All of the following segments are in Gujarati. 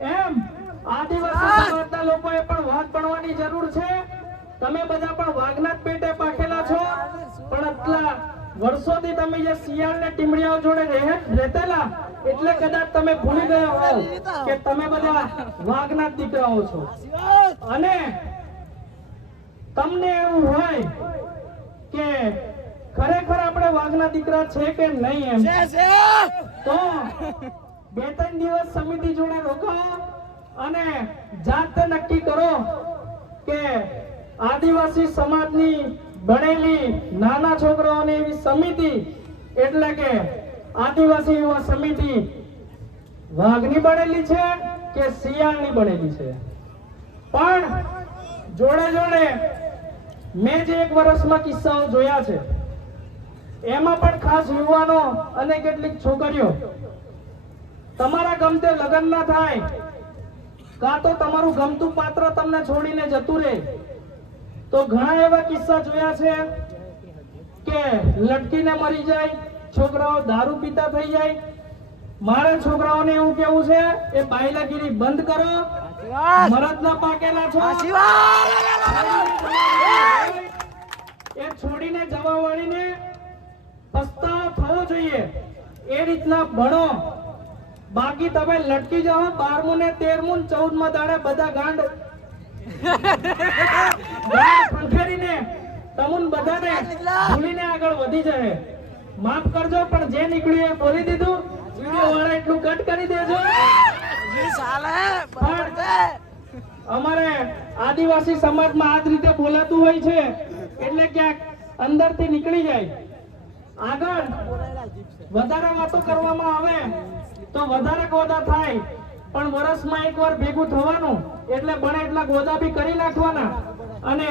એમ આદિવાસી સમાજના લોકોએ પણ વાઘ બનવાની જરૂર છે. તમે બધા પણ વાઘના જ પેટે પાકેલા છો, પણ આટલા વર્ષોથી તમે જે શિયાળ ને ટીમડિયાઓ જોડે રહેતેલા એટલે કદાચ તમે ભૂલી ગયા હોવ કે તમે બધા વાઘના જ દીકરાઓ છો. અને તમને એવું હોય કે ખરેખર આપણે વાઘના દીકરા છે કે નહીં, એમ તો 2-3 દિવસ સમિતિ જોડે રોકો અને જાતે નક્કી કરો કે આદિવાસી સમાજની બનેલી નાના છોકરાઓની એવી સમિતિ એટલે કે આદિવાસી યુવા સમિતિ વાઘની બનેલી છે કે શિયાળની બનેલી છે. પણ જોડે જોડે મેં જે 1 વર્ષમાં કિસ્સાઓ જોયા છે એમાં પણ ખાસ યુવાનો અને કેટલીક છોકરીઓ તમારા ગમતે લગ્ન ના થાય કાં તો તમારું ગમતું પાત્ર તમને છોડીને જતું રહે, તો ઘણા એવા કિસ્સા જોયા છે કે લટકીને મરી જાય, છોકરાઓ દારૂ પીતા થઈ જાય. મારે છોકરાઓને એવું કેવું છે એ બાયલાગીરી બંધ કરો, મરદના પાકેલા છો એ છોડીને જવા વાળીને પસ્તાવો થવો જોઈએ એ રીતના ભણો. બાકી તમે લટકી જાઓ 12મું ને 13મું 14માં દાડે બધા ગાંડ ફંફેરીને તમુન બધાને ભૂલીને આગળ વધી જાય. માફ કરજો પણ જે નીકળ્યું એ બોલી દીધું. વિડિયો વાળા એટલું કટ કરી દેજો. અમારે આદિવાસી સમાજમાં આ જ રીતે બોલાતું હોય છે એટલે ક્યાંક અંદરથી નીકળી જાય. આગળ વધારે વાતો કરવામાં આવે તો વધારે ગોદા થાય, પણ વર્ષમાં એકવાર ભેગું થવાનું એટલે બને એટલા ગોદા બી કરી નાખવાના અને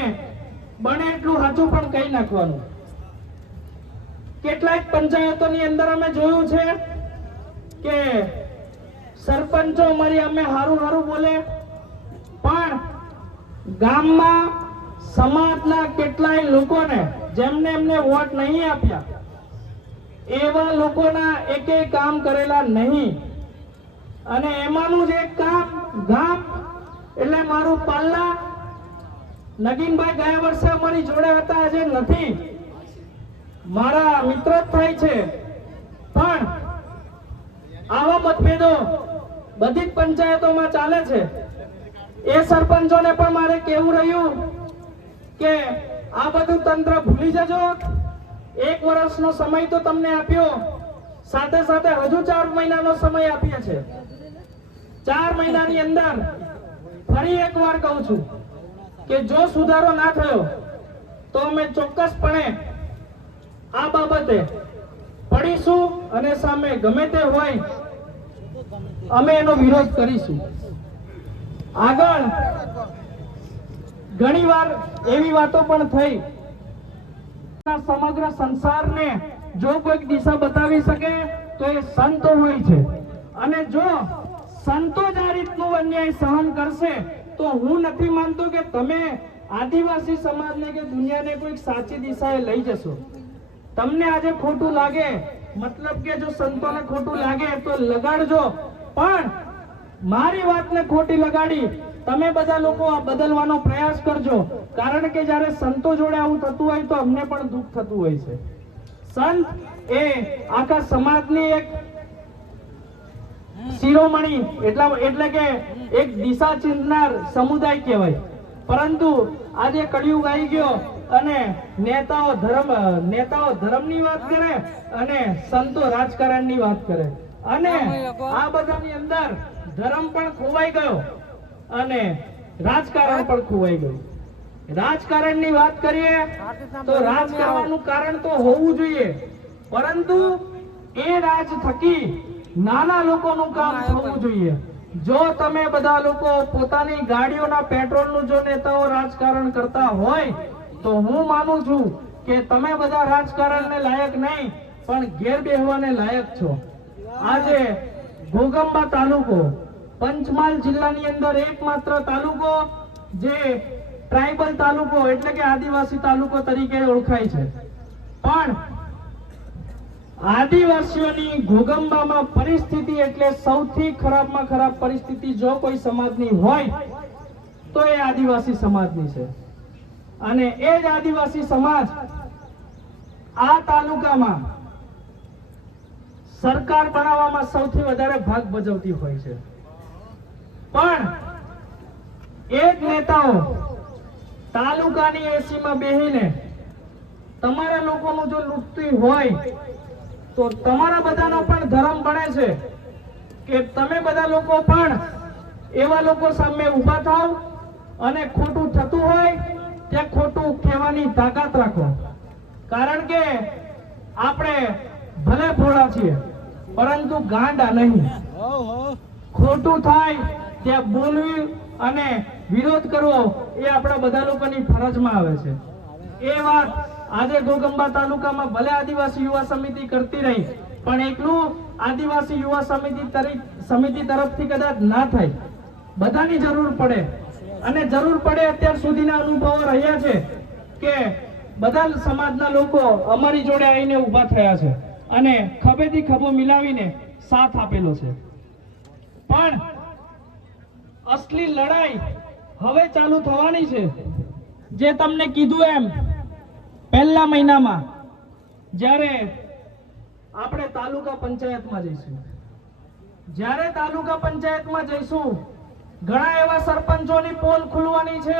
બને એટલું સાચું પણ કહી નાખવાનું. કેટલાક પંચાયતોની અંદર અમે જોયું છે કે સરપંચો અમારી અમે હારું હારું બોલે, પણ ગામમાં સમાજના કેટલાય લોકોને જેમને એમને વોટ નહીં આપ્યા એવા લોકોના એકેય કામ કરેલા નહીં. અને એમાંનું જ એક કામ ગામ એટલે મારું પાલ્લા નગીનભાઈ ગયા વર્ષે અમારી જોડે હતા, આજે નથી, મારા મિત્ર જ થાય છે. પણ આવા મતભેદો બધી જ પંચાયતોમાં ચાલે છે. એ સરપંચોને પણ મારે કહેવું રહ્યું કે આ બધું તંત્ર ભૂલી જજો. 1 વર્ષનો સમય તો તમને આપ્યો, સાથે સાથે હજુ 4 મહિનાનો સમય આપ્યો છે. 4 મહિનાની અંદર ફરી એકવાર કહું છું કે જો સુધારો ના થયો તો અમે ચોક્કસપણે આ બાબતે પડીશું અને સામે ગમે તે હોય અમે એનો વિરોધ કરીશું. આગળ ઘણીવાર એવી વાતો પણ થઈ, સમગ્ર સંસારને જો કોઈક દિશા બતાવી શકે તો એ સંતો હોય છે. અને જો સંતો જ આ રીતનું અન્યાય સહન કરશે તો હું નથી માનતો કે તમે આદિવાસી સમાજને કે દુનિયાને કોઈક સાચી દિશાએ લઈ જશો. તમને આજે ખોટું લાગે, મતલબ કે જો સંતોને ખોટું લાગે તો લગાડજો, પણ મારી વાતને ખોટી લગાડી તમે બધા લોકો આ બદલવાનો પ્રયાસ કરજો. કારણ કે જ્યારે સંતો જોડે આવું થતું હોય તો અમને પણ દુઃખ થતું હોય છે. સંત એ આખા સમાજની એક શિરોમણી એટલે કે એક દિશા ચિંતનાર સમુદાય કહેવાય. પરંતુ આજે કળિયુગ આવી ગયો અને નેતાઓ ધર્મની વાત કરે અને સંતો રાજકારણની વાત કરે, અને આ બધાની અંદર ધર્મ પણ ખોવાઈ ગયો અને રાજકારણ પણ ખોવાઈ ગયું. રાજકારણની વાત કરીએ તો રાજ કરવાનું કારણ તો હોવું જોઈએ, પરંતુ એ રાજ થકી નાના લોકોનું કામ થવું જોઈએ. જો તમે બધા લોકો પોતાની ગાડીઓના પેટ્રોલનું જો નેતાઓ રાજકારણ કરતા હોય તો હું માનું છું કે તમે બધા રાજકારણને લાયક નહીં પણ ઘેર બેહવાને લાયક છો. આજે ઘોગંબા તાલુકો પંચમહાલ જિલ્લાની અંદર એકમાત્ર તાલુકો જે ટ્રાઇબલ તાલુકો એટલે કે આદિવાસી તાલુકો તરીકે ઓળખાય છે, પણ આદિવાસીઓની ઘોગંબામાં પરિસ્થિતિ એટલે સૌથી ખરાબમાં ખરાબ પરિસ્થિતિ જો કોઈ સમાજની હોય તો એ આદિવાસી સમાજની છે. અને એ જ આદિવાસી સમાજ આ તાલુકામાં સરકાર બનાવવામાં સૌથી વધારે ભાગ ભજવતી હોય છે. પણ એ જ નેતાઓ તાલુકાની એસીમાં બેહીને તમારા લોકોનું જો લૂંટતી હોય તો તમારા બધાનો પણ ધર્મ બને છે કે તમે બધા લોકો પણ એવા લોકો સામે ઊભા થાવ અને ખોટું થતું હોય ત્યાં ખોટું કહેવાની તાકાત રાખો. કારણ કે આપણે ભલે ભોળા છીએ પરંતુ ગાંડા નહીં. ખોટું થાય ત્યાં બોલવી અને વિરોધ કરવો એ આપણા બધા લોકોની ફરજમાં આવે છે. એ વાત આજે ઘોગંબા તાલુકામાં ભલે આદિવાસી યુવા સમિતિ કરતી રહી પણ એકલું આદિવાસી યુવા સમિતિ તરફથી કદાચ ના થાય. બધાની જરૂર પડે અને જરૂર પડે અત્યાર સુધીના અનુભવો રહ્યા છે કે બધા સમાજના લોકો અમારી જોડે આવીને ઊભા થયા છે અને ખભેથી ખભો મિલાવીને સાથ આપેલો છે. પણ અસલી લડાઈ હવે ચાલુ થવાની છે. જે તમને કીધું એમ પહેલા મહિનામાં જ્યારે આપણે તાલુકા પંચાયતમાં જઈશું, જ્યારે તાલુકા પંચાયતમાં જઈશું ઘણા એવા સરપંચોની પોલ ખુલવાની છે,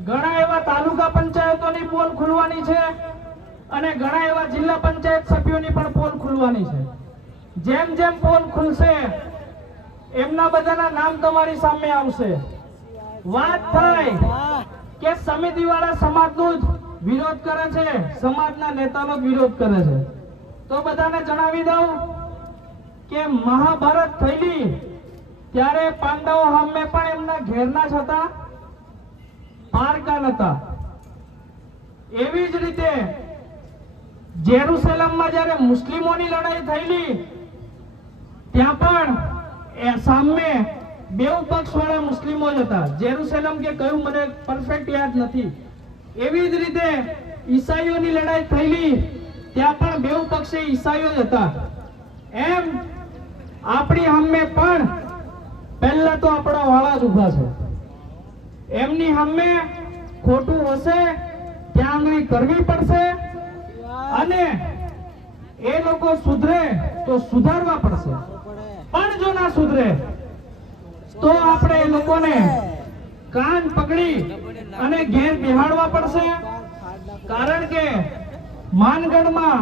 ઘણા એવા તાલુકા પંચાયતોની પોલ ખુલવાની છે અને ઘણા એવા જિલ્લા પંચાયત સભ્યોની પણ પોલ ખુલવાની છે. જેમ જેમ પોલ ખુલશે એમના બધાના નામ તમારી સામે આવશે. વાત થાય કે સમિતિવાળા સમાજનો જ વિરોધ કરે છે, સમાજના નેતાનો જ વિરોધ કરે છે, તો બધાને જણાવી દઉં કે મહાભારત થયેલી ત્યારે પાંડવો સામે પણ એમના ઘેરના જ હતા, પારકા નતા. એવી જ રીતે જેરુસલેમમાં જ્યારે મુસ્લિમોની લડાઈ થયેલી ત્યાં પણ સામે બેઉ પક્ષવાળા મુસ્લિમો જ હતા. જેરુસલેમ કે કયું મને પરફેક્ટ યાદ નથી. એવી જ રીતે ઈસાઈઓની લડાઈ થયેલી ત્યાં પણ બેઉ પક્ષે ઈસાઈઓ જ હતા. એમ આપણી સામે પણ પહેલા તો આપણા વાળા જ ઊભા છે. એમની સામે ખોટું હશે ત્યાં આંગળી કરવી પડશે અને એ લોકો સુધરે તો સુધારવા પડશે. પણ જો ના સુધરે તો આપણે એ લોકોને કાન પકડી અને ઘેર બેહાડવા પડશે. કારણ કે માનગઢમાં